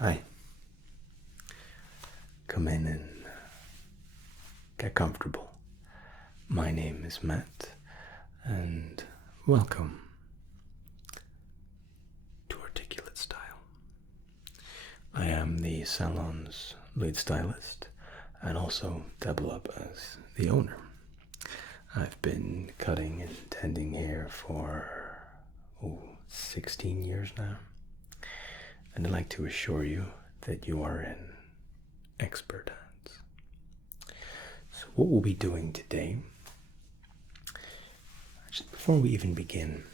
Hi. Come in and get comfortable. My name is Matt, and welcome to Articulate Style. I am the salon's lead stylist and also double up as the owner. I've been cutting and tending hair for 16 years now, and I'd like to assure you that you are in expert hands. So what we'll be doing today, just before we even begin,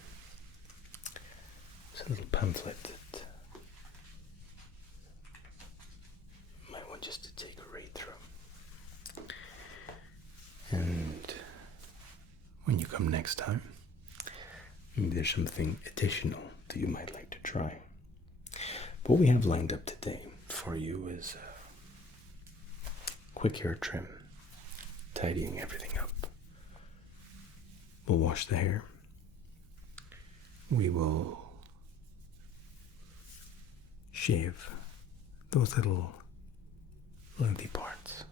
there's a little pamphlet that you might want just to take a read through. And when you come next time, maybe there's something additional that you might like to try. But what we have lined up today for you is a quick hair trim, tidying everything up. We'll wash the hair. We will shave those little lengthy parts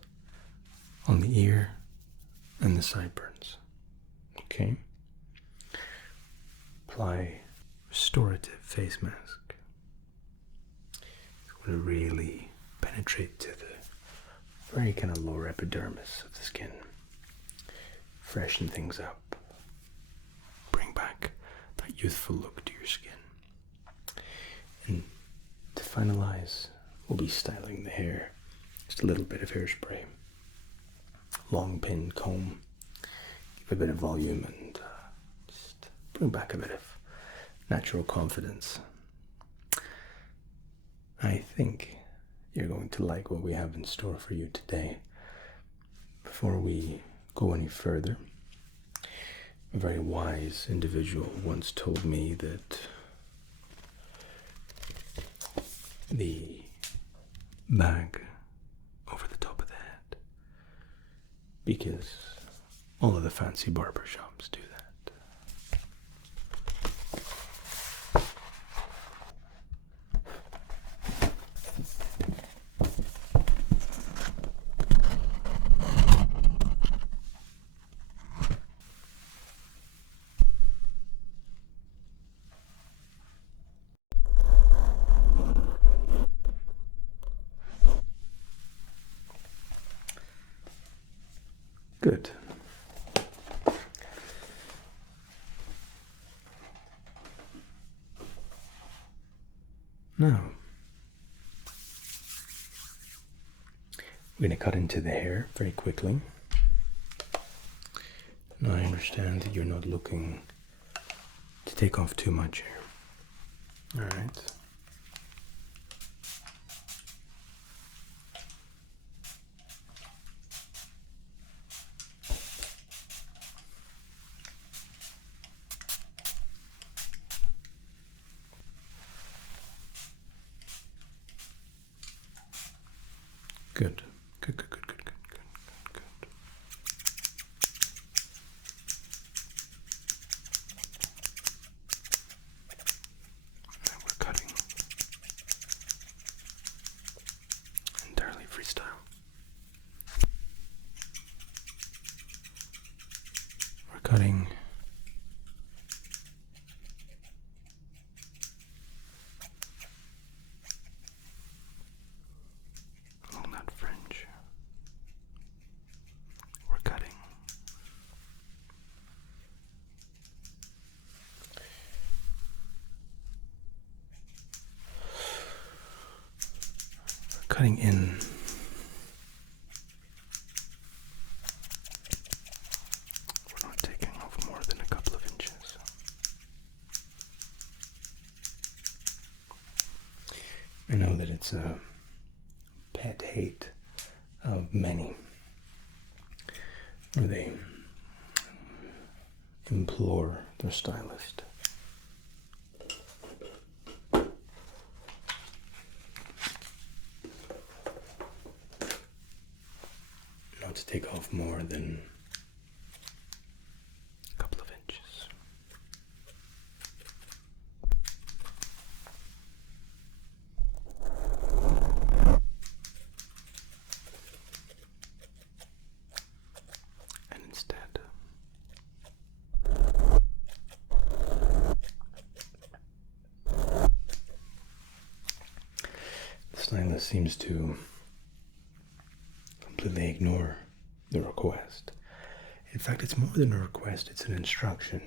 on the ear and the sideburns. Okay? Apply restorative face mask. It's going to really penetrate to the very kind of lower epidermis of the skin. Freshen things up. Bring back that youthful look to your skin. And to finalize, we'll be styling the hair. Just a little bit of hairspray. Long pin comb. Give a bit of volume and just bring back a bit of natural confidence. I think you're going to like what we have in store for you today. Before we go any further, a very wise individual once told me that the bag over the top of the head, because all of the fancy barber shops do that. Good. Now, we're going to cut into the hair very quickly. Now I understand that you're not looking to take off too much hair. All right. Good. Good. Now we're cutting entirely freestyle. We're cutting along that fringe. We're cutting in. We're not taking off more than a couple of inches. I know that it's a pet hate of many, where they implore their stylist not to take off more than a couple of inches. stylist seems to completely ignore the request. In fact, it's more than a request, it's an instruction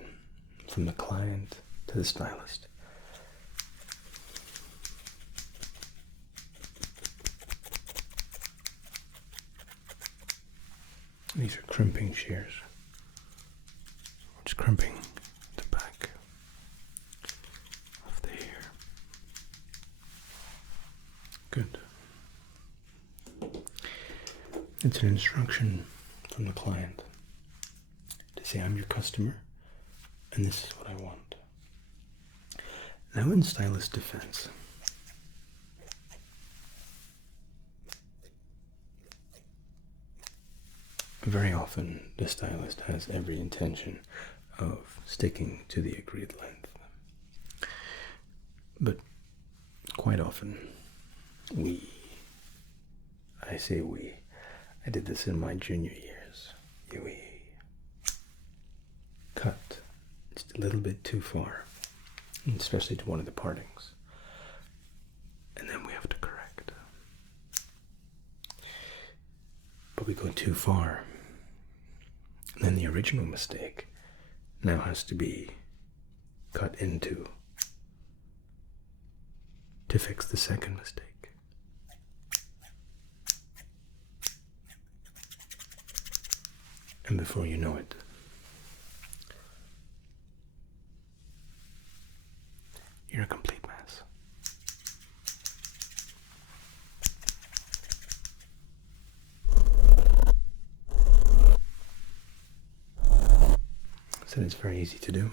from the client to the stylist. These are crimping shears. Just crimping the back of the hair. Good. It's an instruction from the client to say, I'm your customer, and this is what I want. Now, in stylist defense, very often the stylist has every intention of sticking to the agreed length. But quite often, I did this in my junior years, we cut just a little bit too far, especially to one of the partings, and then we have to correct. But we go too far, and then the original mistake now has to be cut into to fix the second mistake. And before you know it, you're a complete mess. So it's very easy to do.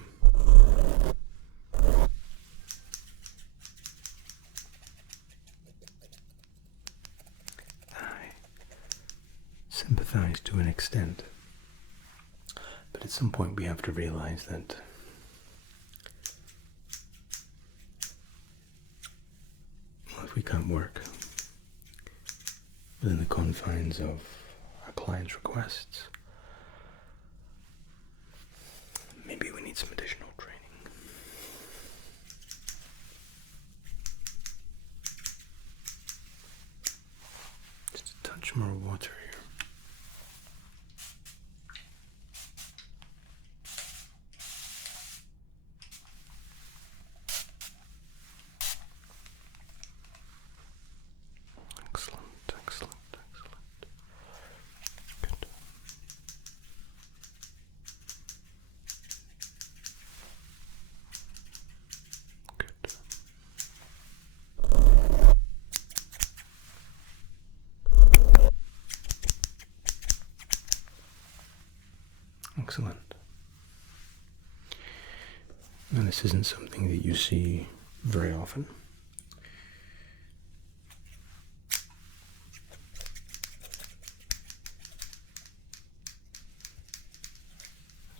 I sympathize to an extent. But at some point we have to realize that if we can't work within the confines of our client's requests, maybe we need some additional training. Just a touch more water here. Excellent. Now, this isn't something that you see very often.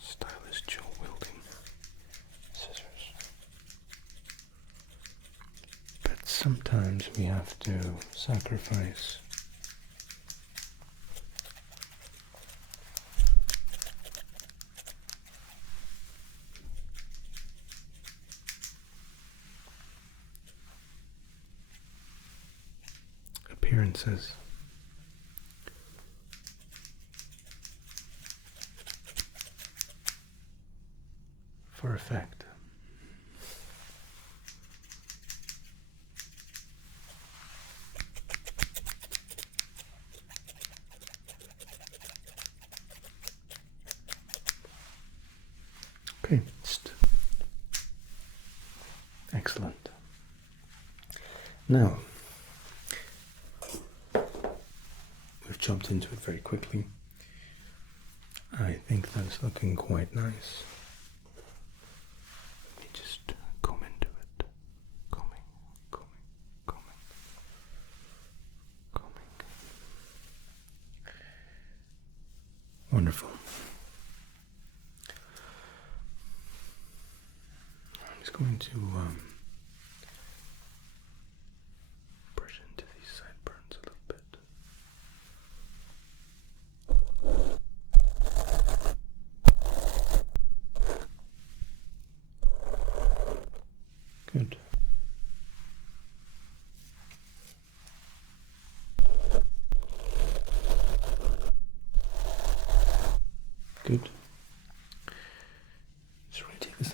Stylist Joe wielding scissors. But sometimes we have to sacrifice appearances for effect. Okay, excellent. Now, we've jumped into it very quickly. I think that's looking quite nice. Let me just comb into it. Combing. Wonderful. I'm just going to brush into these sideburns a little bit. Good.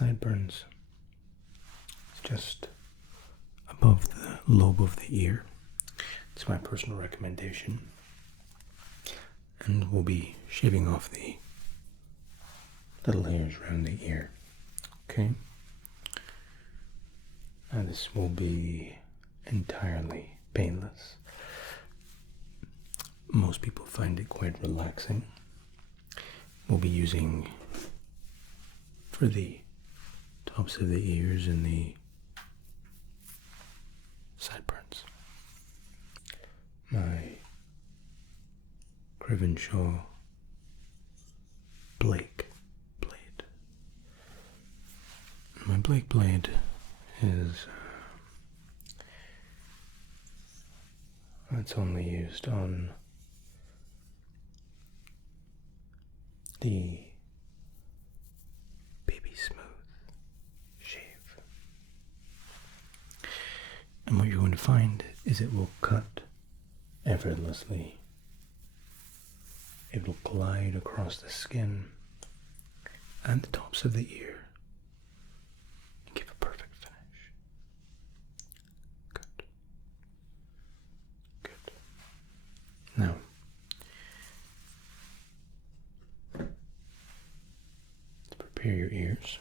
sideburns. It's just above the lobe of the ear. It's my personal recommendation. And we'll be shaving off the little hairs around the ear. Okay? Now this will be entirely painless. Most people find it quite relaxing. We'll be using, for the tops of the ears and the sideburns, my Crivenshaw Blake blade. My Blake blade is it's only used on the baby smooth shave. And what you're going to find is it will cut effortlessly. It will glide across the skin and the tops of the ear and give a perfect finish. Good. Good. Now, to prepare your ears,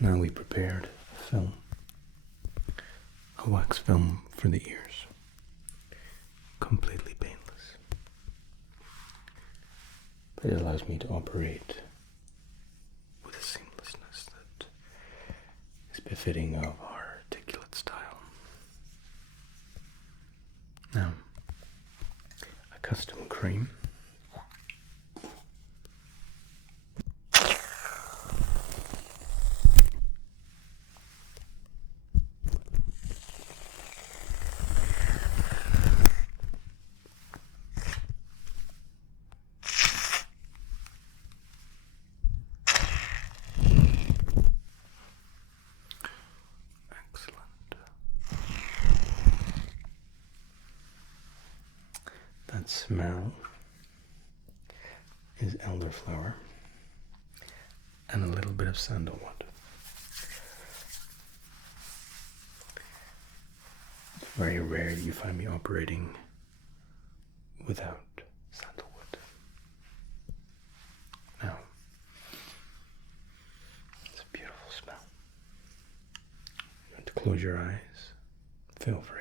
now we prepared film, a wax film for the ears, completely painless. But it allows me to operate with a seamlessness that is befitting of our articulate style. Now, a custom cream. That smell is elderflower and a little bit of sandalwood. It's very rare that you find me operating without sandalwood. Now, it's a beautiful smell. You want to close your eyes? Feel free.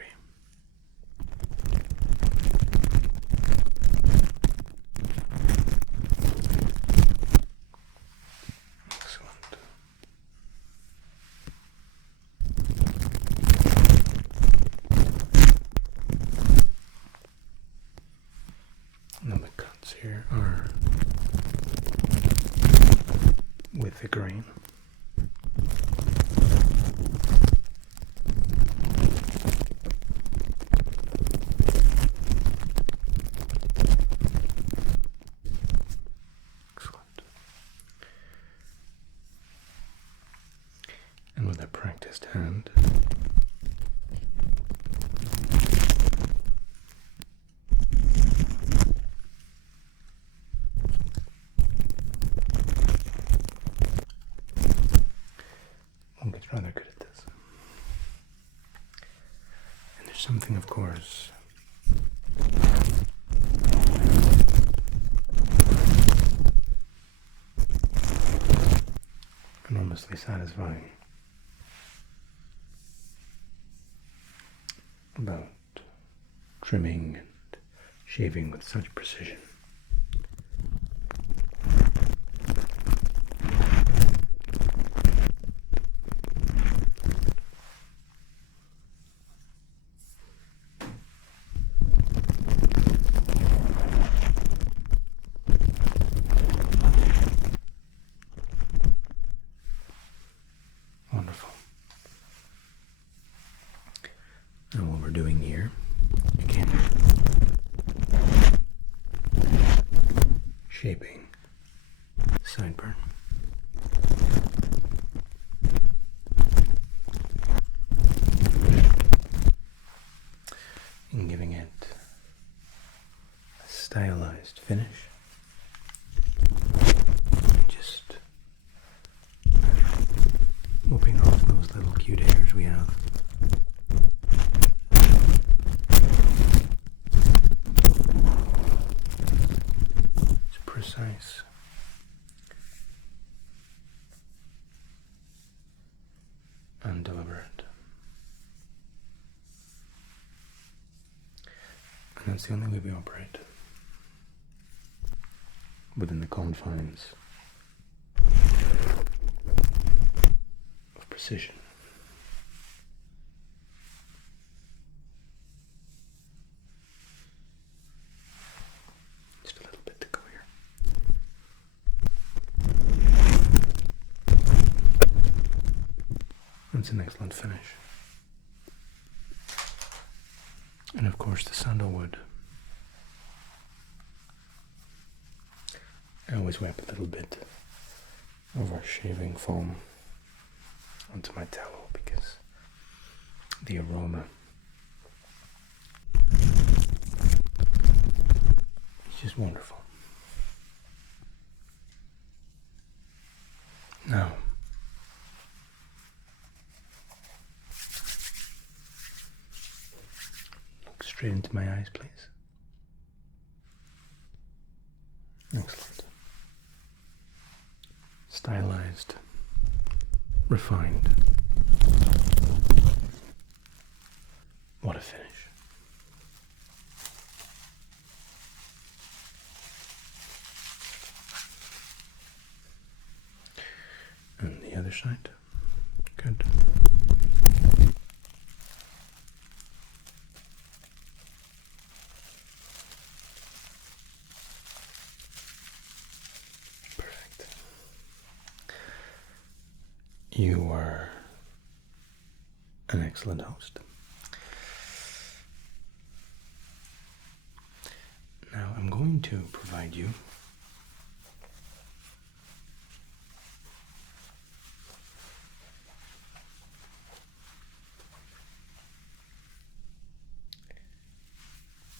Now the cuts here are with the grain. Excellent. And with a practiced hand, one gets rather good at this. And there's something, of course, enormously immensely satisfying about trimming and shaving with such precision. Wonderful. And what we're doing here, again, shaping sideburn. And giving it a stylized finish. Just whooping off those little cute hairs we have. It's precise. And deliberate. And that's the only way we operate. Within the confines of precision. Just a little bit to go here. That's an excellent finish. And of course the sandalwood. I always wipe a little bit of our shaving foam onto my towel because the aroma is just wonderful. Now, look straight into my eyes, please. Excellent. Stylized, refined. What a finish. And the other side. Good. You are an excellent host. Now I'm going to provide you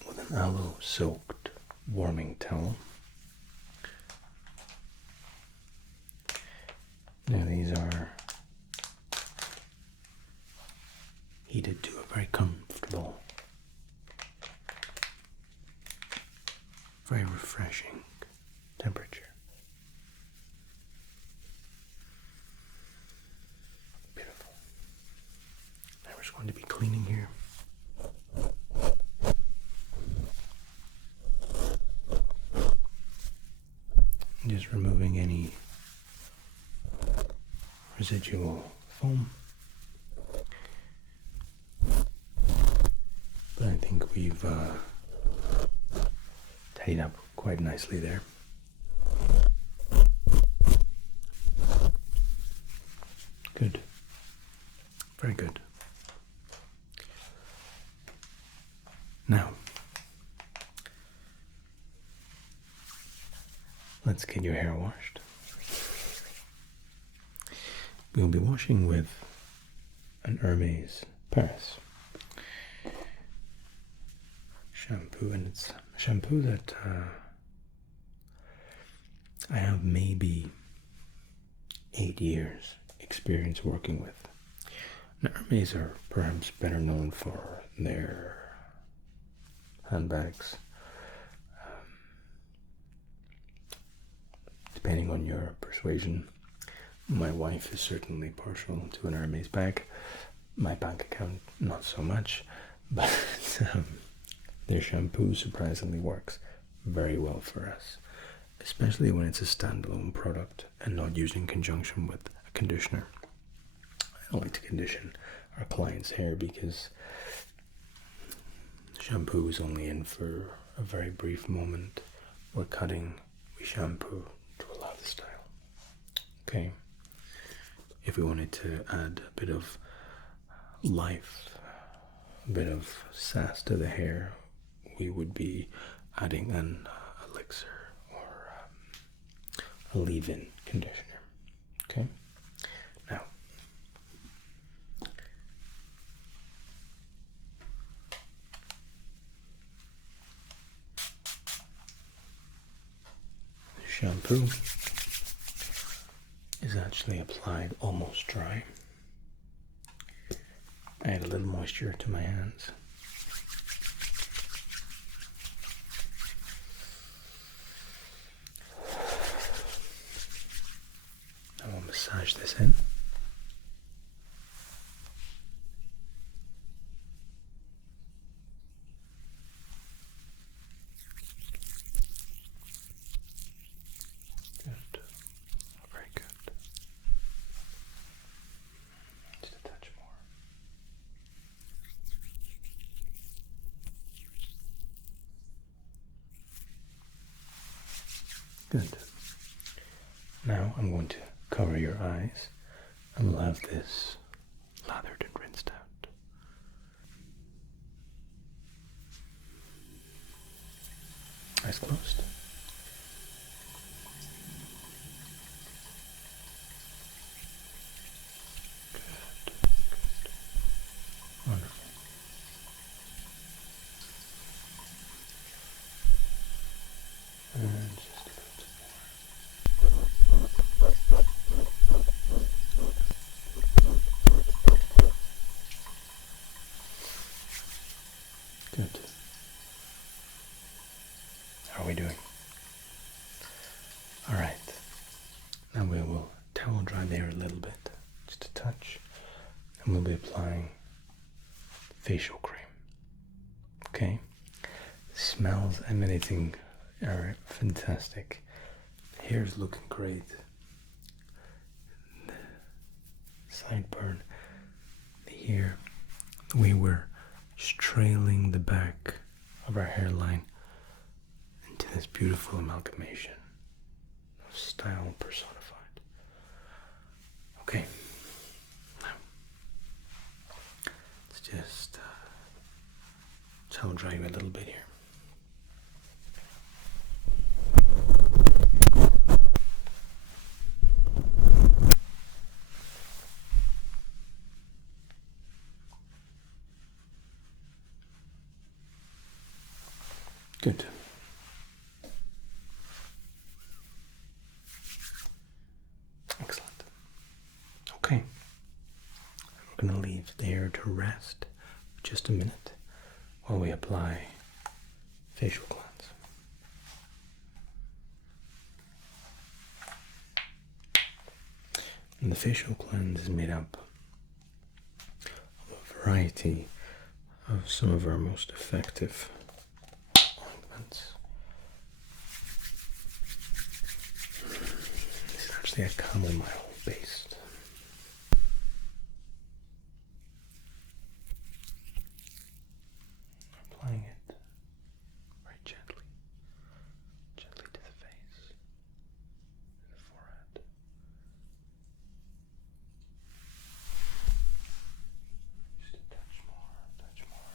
with an aloe soaked warming towel. Now these are heated to a very comfortable, very refreshing temperature. Beautiful. Now we're just going to be cleaning here. Just removing any residual foam. But I think we've tidied up quite nicely there. Good. Very good. Now, let's get your hair washed. We'll be washing with an Hermes Paris shampoo, and it's a shampoo that I have maybe 8 years experience working with. Now, Hermes are perhaps better known for their handbags, depending on your persuasion. My wife is certainly partial to an Hermes bag. My bank account, not so much, but their shampoo surprisingly works very well for us, especially when it's a standalone product and not used in conjunction with a conditioner. I don't like to condition our clients' hair because shampoo is only in for a very brief moment. We're cutting, we shampoo to allow the style. Okay. If we wanted to add a bit of life, a bit of sass to the hair, we would be adding an elixir or a leave-in conditioner. Okay. Now, the shampoo is actually applied almost dry. I add a little moisture to my hands. I will massage this in. Good. Very good. Just a touch more. Good. Now I'm going to cover your eyes and we'll have this lathered and rinsed out. Eyes closed. Good. Wonderful. And just a bit more. Good. How are we doing? All right. Now we will towel dry there a little bit, just a touch, and we'll be applying facial cream. Okay? The smells emanating are fantastic. The hair is looking great. The sideburn, the hair, the way we're just trailing the back of our hairline into this beautiful amalgamation of style personified. Okay, now let's just towel dry you a little bit here. Good. Excellent. Okay. We're going to leave the hair to rest for just a minute while we apply facial cleanse. And the facial cleanse is made up of a variety of some of our most effective ointments. This is actually a chamomile based. Applying it very gently, gently to the face, and the forehead. Just a touch more, touch more.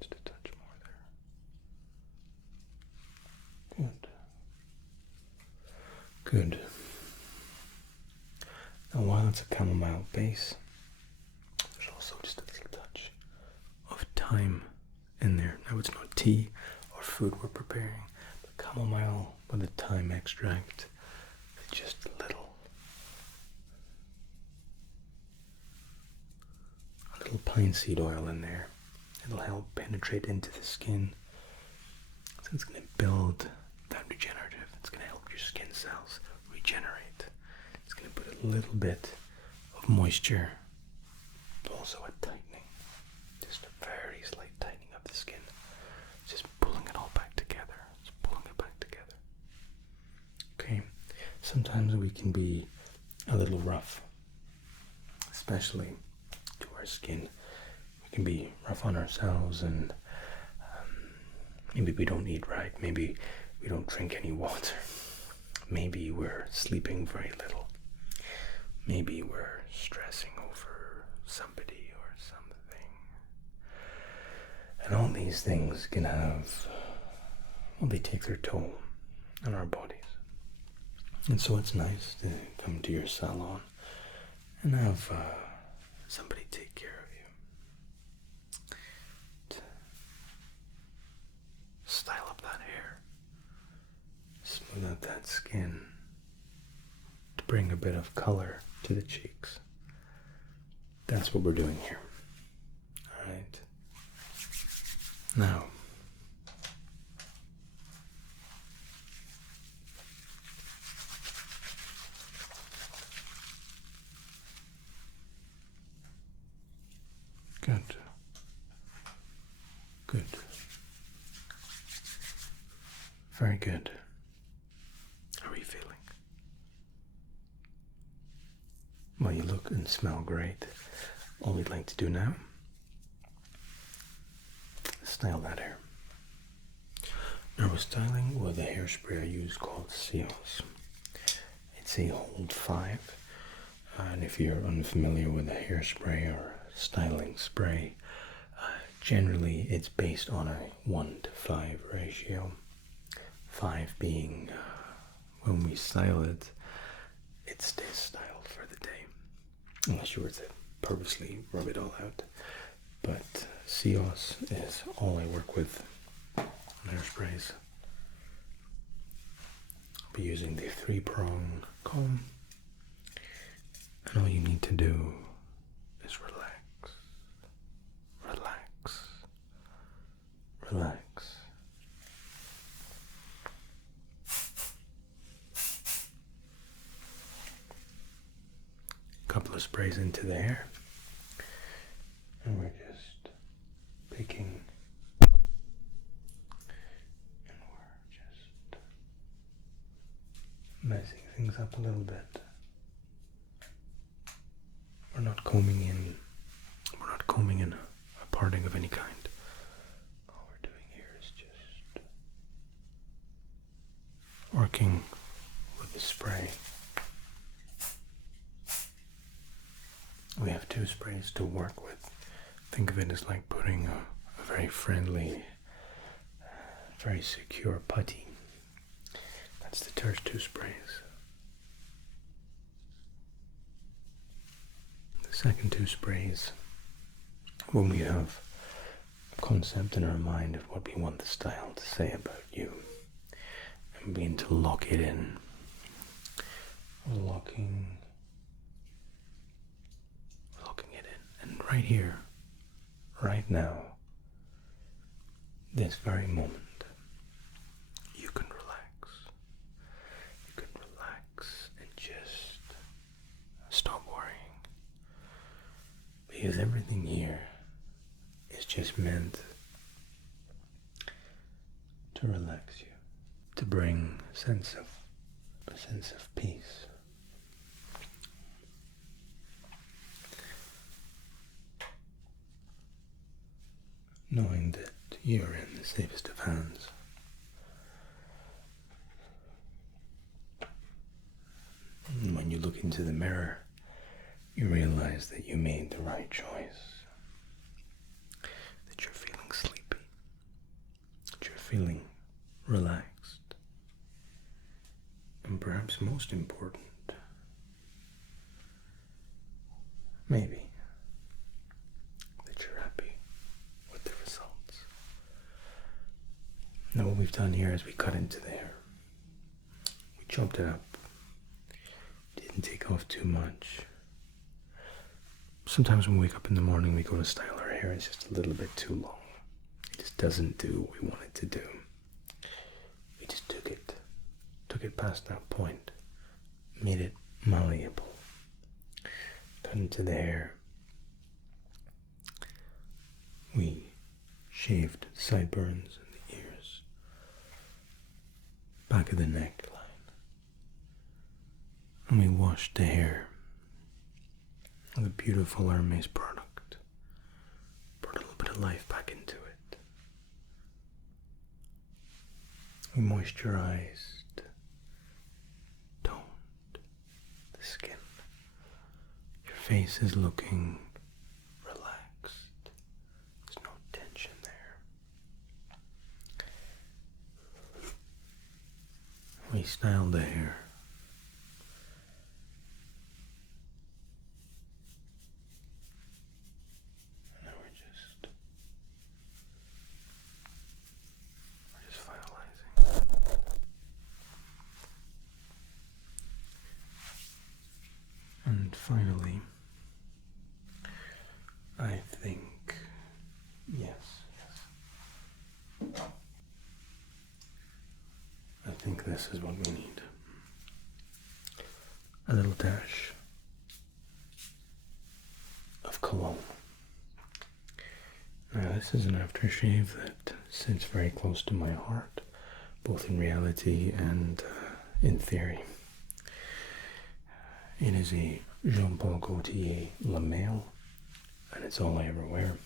Just a touch more there. Good. Good. Now while it's a chamomile base, there's also just a little touch of thyme in there. Now it's not tea or food we're preparing, but chamomile with a thyme extract. It's just a little pine seed oil in there. It'll help penetrate into the skin. So it's going to build that regenerative. It's going to help your skin cells regenerate. It's going to put a little bit of moisture, but also a tightening. Just a very slight tightening of the skin. Just pulling it all back together. Just pulling it back together. Okay. Sometimes we can be a little rough, especially to our skin. We can be rough on ourselves, and maybe we don't eat right. Maybe we don't drink any water. Maybe we're sleeping very little. Maybe we're stressing over somebody or something. And all these things can have, well, they take their toll on our bodies. And so it's nice to come to your salon and have somebody take care of you. To style up that hair, smooth out that skin, to bring a bit of color to the cheeks. That's what we're doing here. Alright. Now, good. Good. Very good. How are you feeling? Well, you look and smell great. All we'd like to do now is style that hair. Now we're styling with a hairspray I use called Seals. It's a Hold 5. And if you're unfamiliar with a hairspray or styling spray, generally it's based on a 1:5 ratio. 5 being when we style it, it stays styled for the day, unless you were to purposely rub it all out. But Seals is all I work with on hairsprays. I'll be using the 3-prong comb, and all you need to do is relax, relax, relax. Couple of sprays into the hair, and we're just picking, and we're just messing things up a little bit. We're not combing in a parting of any kind. All we're doing here is just working with the spray. We have 2 sprays to work with. Think of it as like putting a very friendly, very secure putty. That's the first 2 sprays. The second 2 sprays, when we have a concept in our mind of what we want the style to say about you, and begin to lock it in. Locking it in. And right here, right now, this very moment, you can relax. You can relax and just stop worrying. Because everything here is just meant to relax you, to bring a sense of peace. Knowing that you're in the safest of hands. And when you look into the mirror, you realize that you made the right choice. That you're feeling sleepy. That you're feeling relaxed. And perhaps most important, maybe, that you're happy with the results. Now what we've done here is we cut into the hair. We chopped it up. Didn't take off too much. Sometimes when we wake up in the morning, we go to style our hair, it's just a little bit too long. It just doesn't do what we want it to do. took it past that point, made it malleable, cut into the hair. We shaved sideburns and the ears, back of the neckline, and we washed the hair with a beautiful Hermes product, brought a little bit of life back into it. We moisturized, toned the skin. Your face is looking relaxed. There's no tension there. We styled the hair. Now we're just finalizing. And finally, I think, yes. I think this is what we need. A little dash of cologne. Now, this is an aftershave that sits very close to my heart, both in reality and in theory. It is a Jean-Paul Gaultier La Male, and it's all I ever wear.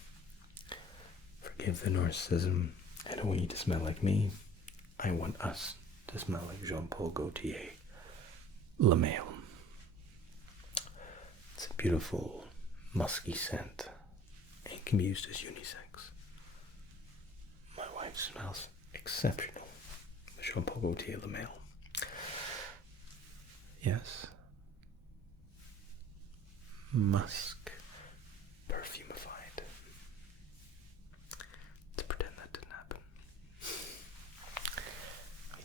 Forgive the narcissism. I don't want you to smell like me. I want us to smell like Jean-Paul Gaultier La Male. It's a beautiful, musky scent. It can be used as unisex. My wife smells exceptional. Jean-Paul Gaultier La Male. Yes. Musk perfumified. To pretend that didn't happen.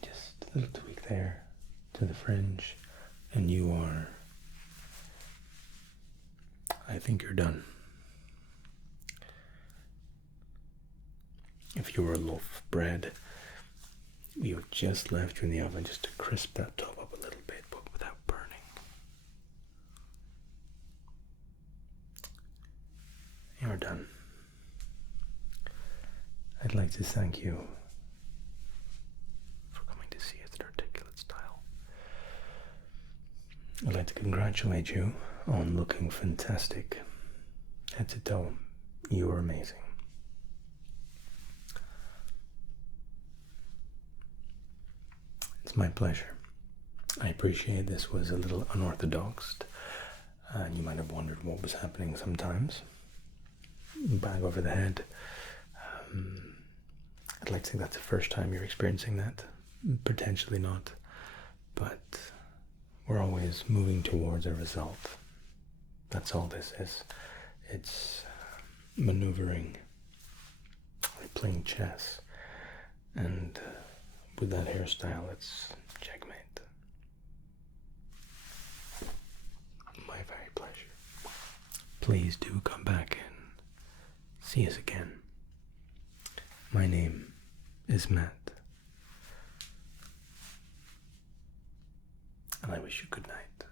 Just a little tweak there to the fringe, and you are, I think you're done. If you were a loaf of bread, you just left you in the oven just to crisp that top up a little bit, but without burning. You're done. I'd like to thank you for coming to see its articulate style. I'd like to congratulate you on looking fantastic. Head to toe, you are amazing. It's my pleasure. I appreciate this was a little unorthodox, and you might have wondered what was happening sometimes. Bag over the head. I'd like to think that's the first time you're experiencing that. Potentially not, but we're always moving towards a result. That's all this is. It's maneuvering, like playing chess, and with that hairstyle, it's checkmate. My very pleasure. Please do come back and see us again. My name is Matt, and I wish you good night.